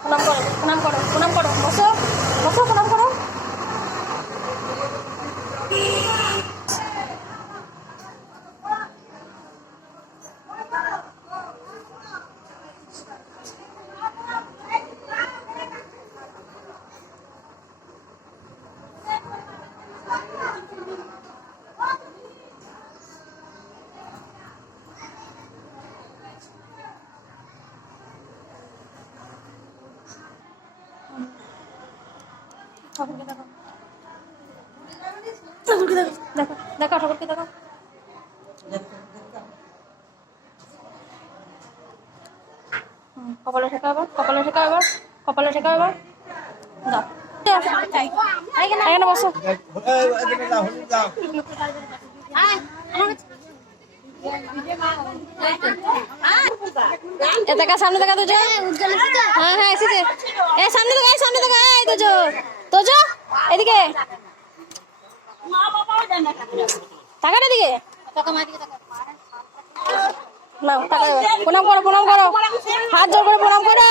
প্রণাম করো প্রণাম করো প্রণাম করো। বসো বসো প্রণাম করো। দেখো ঠাকুরকে দেখো কপালে ঠেকা এবার, কপালে ঠেকা এবার, কপালে ঠেকা দেখা, সামনে দেখা তোজো হ্যাঁ হ্যাঁ এসেছে সামনে দেখা সামনে দেখা তো যা, এদিকে। টাকা এদিকে। নাও, টাকা প্রণাম করো প্রণাম করো। হাত জোর করে প্রণাম করো।